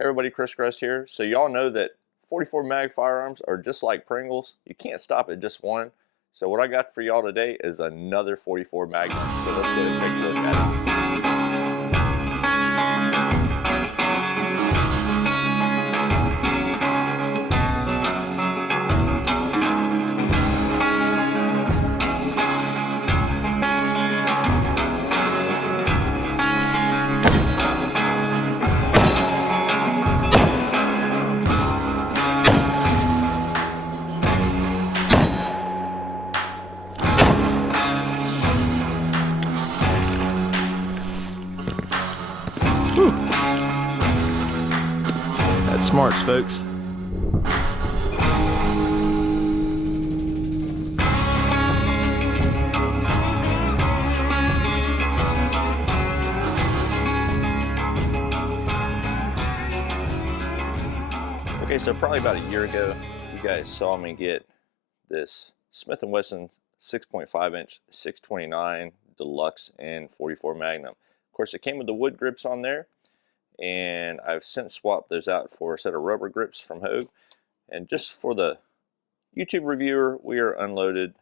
Hey everybody, Chris Grest here. So y'all know that 44 mag firearms are just like Pringles. You can't stop at just one. So what I got for y'all today is another 44 Magnum. So let's go and take a look at it. That's smarts, folks. Okay, so probably about a year ago, you guys saw me get this Smith & Wesson 6.5 inch 629 Deluxe and 44 Magnum. Of course, it came with the wood grips on there, and I've since swapped those out for a set of rubber grips from Hogue. And just for the YouTube reviewer, we are unloaded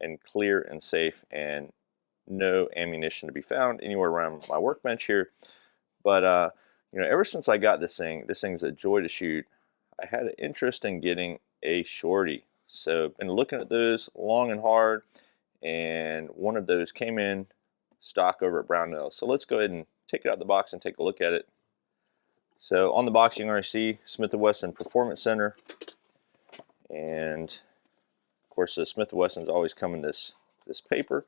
and clear and safe, and no ammunition to be found anywhere around my workbench here. But you know, ever since I got this thing's a joy to shoot. I had an interest in getting a shorty, so been looking at those long and hard, and one of those came in stock over at Brownell. So let's go ahead and take it out of the box and take a look at it. So on the box you can already see Smith & Wesson Performance Center, and of course the Smith & Wessons always come in this paper,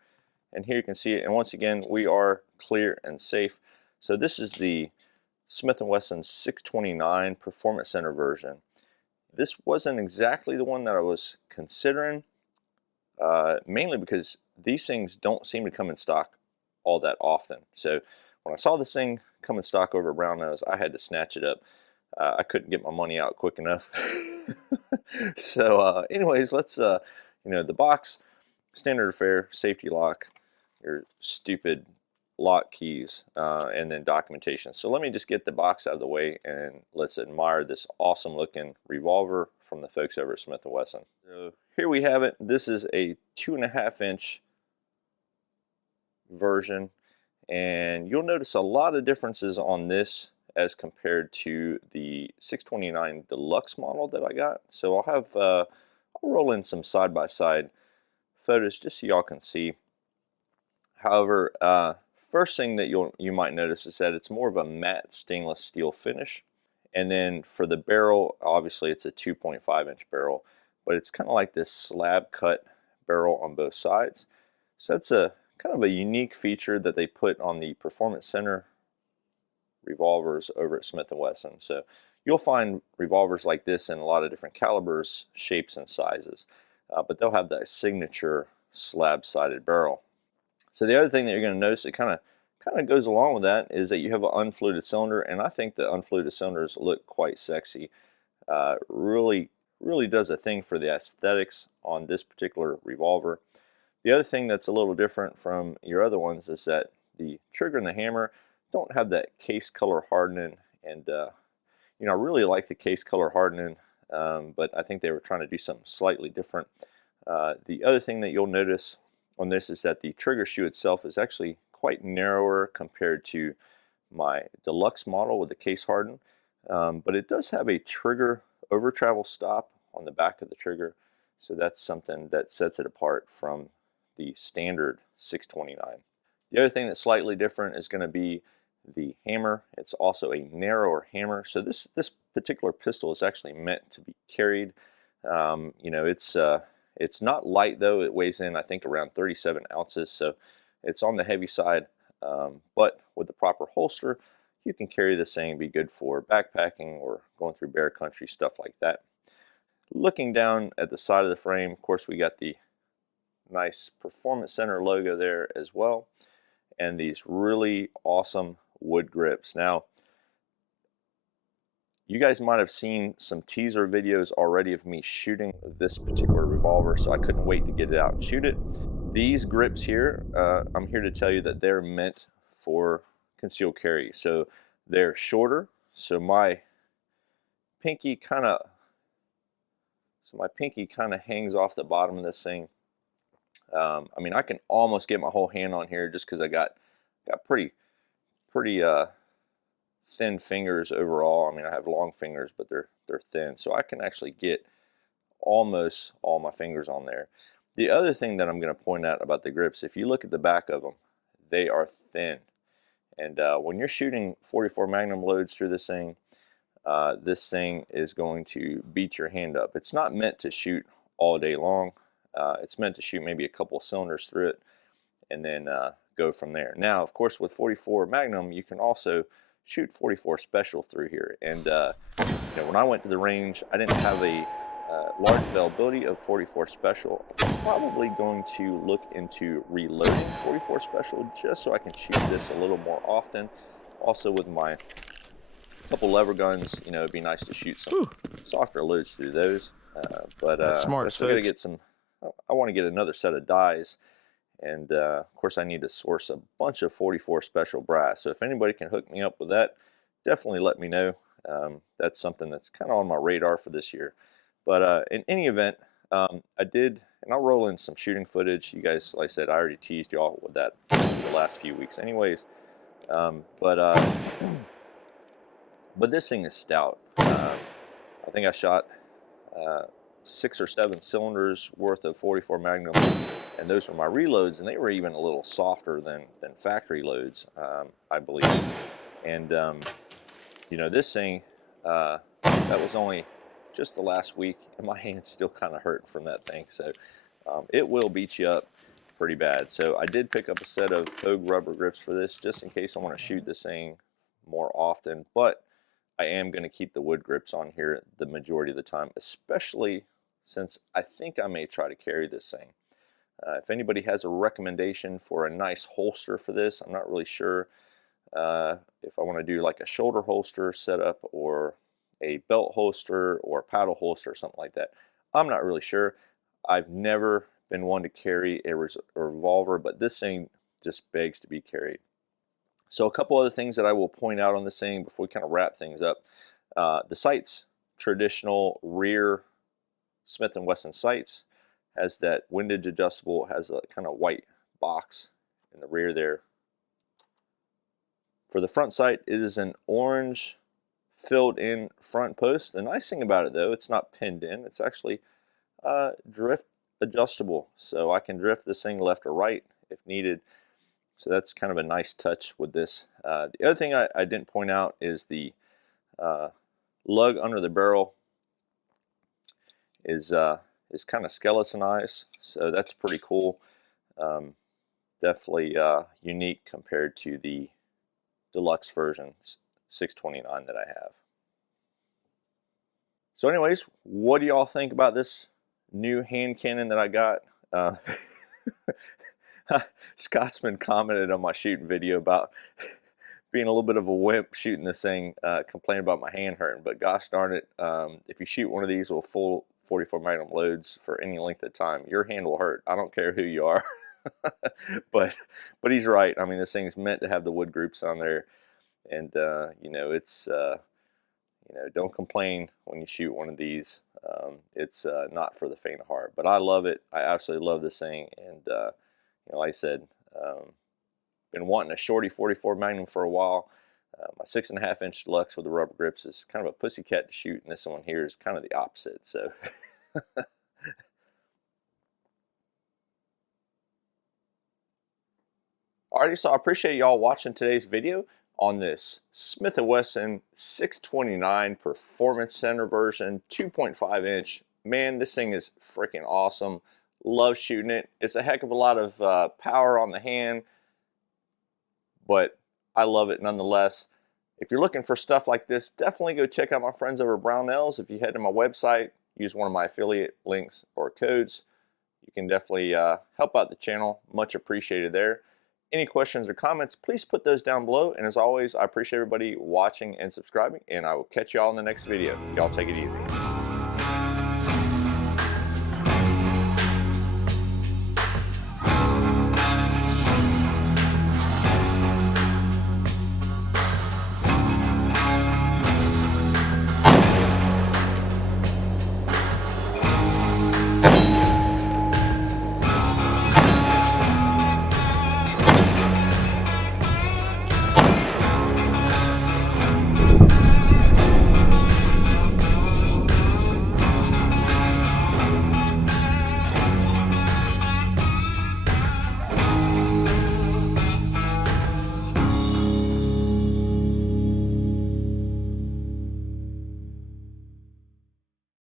and here you can see it. And once again, we are clear and safe. So this is the Smith & Wesson 629 Performance Center version. This wasn't exactly the one that I was considering, mainly because these things don't seem to come in stock all that often. So when I saw this thing come in stock over at Brownell's, I had to snatch it up. I couldn't get my money out quick enough. So anyways, let's, you know, the box, standard affair, safety lock, your stupid lock keys, and then documentation. So let me just get the box out of the way and let's admire this awesome looking revolver from the folks over at Smith & Wesson. So here we have it. This is a 2.5 inch version, and you'll notice a lot of differences on this as compared to the 629 Deluxe model that I got. So I'll have I'll roll in some side-by-side photos just so y'all can see. However, first thing that you might notice is that it's more of a matte stainless steel finish, and then for the barrel, obviously it's a 2.5 inch barrel, but it's kind of like this slab cut barrel on both sides. So that's a kind of a unique feature that they put on the Performance Center revolvers over at Smith & Wesson. So you'll find revolvers like this in a lot of different calibers, shapes, and sizes, but they'll have that signature slab-sided barrel. So the other thing that you're going to notice that kind of goes along with that is that you have an unfluted cylinder, and I think the unfluted cylinders look quite sexy. Really does a thing for the aesthetics on this particular revolver. The other thing that's a little different from your other ones is that the trigger and the hammer don't have that case color hardening, and you know, I really like the case color hardening, but I think they were trying to do something slightly different. The other thing that you'll notice on this is that the trigger shoe itself is actually quite narrower compared to my Deluxe model with the case harden, but it does have a trigger over travel stop on the back of the trigger, so that's something that sets it apart from the standard 629. The other thing that's slightly different is going to be the hammer. It's also a narrower hammer, so this particular pistol is actually meant to be carried. You know, it's not light though. It weighs in, I think, around 37 ounces, so it's on the heavy side, but with the proper holster, you can carry this thing and be good for backpacking or going through bear country, stuff like that. Looking down at the side of the frame, of course, we got the nice Performance Center logo there as well, and these really awesome wood grips. Now, you guys might have seen some teaser videos already of me shooting this particular revolver, so I couldn't wait to get it out and shoot it. These grips here, I'm here to tell you that they're meant for concealed carry. So they're shorter, so my pinky kind of, my pinky kind of hangs off the bottom of this thing. I mean, I can almost get my whole hand on here just because I got pretty thin fingers overall. I mean, I have long fingers, but they're thin, so I can actually get almost all my fingers on there. The other thing that I'm going to point out about the grips, if you look at the back of them, they are thin. And when you're shooting 44 Magnum loads through this thing is going to beat your hand up. It's not meant to shoot all day long. It's meant to shoot maybe a couple of cylinders through it and then go from there. Now, of course, with 44 Magnum, you can also shoot 44 Special through here. And you know, when I went to the range, I didn't have a large availability of 44 Special. I'm probably going to look into reloading 44 Special just so I can shoot this a little more often. Also, with my couple lever guns, you know, it'd be nice to shoot some softer loads through those. But that's smart. I still got to get some. I want to get another set of dies, and of course, I need to source a bunch of 44 Special brass. So if anybody can hook me up with that, definitely let me know. That's something that's kind of on my radar for this year. But in any event, I did, and I'll roll in some shooting footage. You guys, like I said, I already teased y'all with that the last few weeks anyways. But this thing is stout. I think I shot 6 or 7 cylinders worth of 44 Magnum, and those were my reloads, and they were even a little softer than factory loads, I believe. And you know, this thing, that was only just the last week, and my hand's still kind of hurting from that thing. So it will beat you up pretty bad. So I did pick up a set of Hogue rubber grips for this, just in case I want to shoot this thing more often. But I am going to keep the wood grips on here the majority of the time, especially since I think I may try to carry this thing. If anybody has a recommendation for a nice holster for this, I'm not really sure if I want to do like a shoulder holster setup or a belt holster or a paddle holster or something like that. I'm not really sure. I've never been one to carry a revolver, but this thing just begs to be carried. So a couple other things that I will point out on this thing before we kind of wrap things up. The sights, traditional rear Smith & Wesson sights, has that windage adjustable, has a kind of white box in the rear there. For the front sight, it is an orange filled in front post. The nice thing about it though, it's not pinned in, it's actually drift adjustable, so I can drift this thing left or right if needed. So that's kind of a nice touch with this. The other thing I didn't point out is the lug under the barrel is kind of skeletonized, so that's pretty cool. Definitely unique compared to the Deluxe version 629 that I have. So anyways, what do y'all think about this new hand cannon that I got? Scotsman commented on my shooting video about being a little bit of a wimp shooting this thing, complaining about my hand hurting, but gosh darn it, if you shoot one of these with full 44 Magnum loads for any length of time, your hand will hurt. I don't care who you are. but he's right. I mean, this thing's meant to have the wood groups on there, and you know, it's you know, don't complain when you shoot one of these. It's not for the faint of heart, but I love it. I absolutely love this thing, and you know, like I said, been wanting a shorty 44 Magnum for a while. My 6.5 inch Deluxe with the rubber grips is kind of a pussycat to shoot, and this one here is kind of the opposite. So. Alrighty, so I appreciate y'all watching today's video on this Smith & Wesson 629 Performance Center version, 2.5 inch. Man, this thing is freaking awesome. Love shooting it. It's a heck of a lot of power on the hand, but I love it nonetheless. If you're looking for stuff like this, definitely go check out my friends over at Brownells. If you head to my website, use one of my affiliate links or codes, you can definitely help out the channel. Much appreciated there. Any questions or comments, please put those down below. And as always, I appreciate everybody watching and subscribing, and I will catch y'all in the next video. Y'all take it easy.